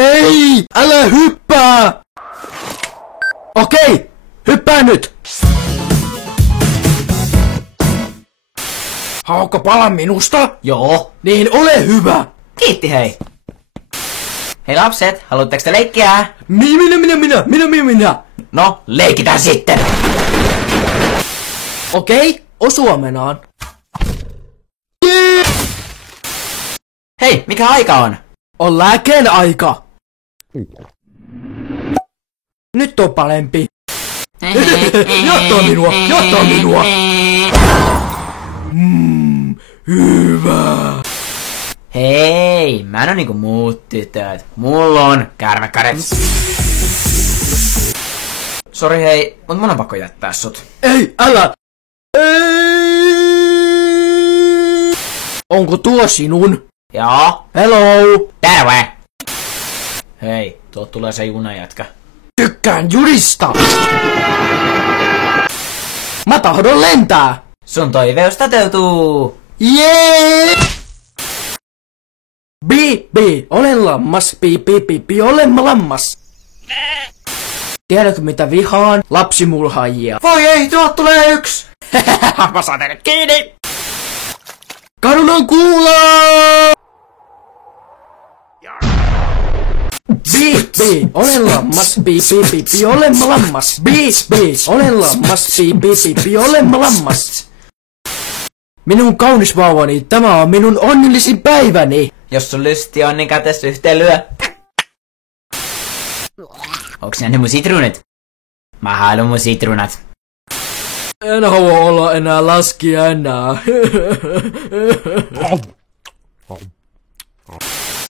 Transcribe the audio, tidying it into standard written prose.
Ei! Älä hyppää! Okei, hyppää nyt! Haluatko palan minusta? Joo. Niin ole hyvä! Kiitti hei. Hei lapset, haluatteko te leikkiä? Minä! No, leikitään sitten. Okei, osua menaan. Hei, mikä aika on? On lääkeen aika. Nyt on parempi. Jottaa minua! Hyvä. Hei, mä en oo niinku muut tytöt. Mulla on käärmekädet. Sori hei, mut mun on pakko jättää sut. Ei, älä! Ei! Onko tuo sinun? Joo. Hello! Terve! Hei, tuot tulee se junajätkä. Tykkään jurista! Mä tahdon lentää! Sun toiveus toteutuu! Jee! Bi, olen lammas. Bi, olen lammas. Tiedätkö mitä vihaan? Lapsimurhaajia. Voi ei, tuot tulee yks! Mä saan teidät kiinni! Kadunan kuulaa! Bi, olen lammas. Bi, olen lammas. Bi, olen lammas. Bi, olen lammas. Minun kaunis vauvani, tämä on minun onnellisin päiväni. Jos sun lysti on, niin kätes yhteen lyö. Onks ne mun sitruunit? Mä haluun mun sitruunat. En halua olla enää laskija enää.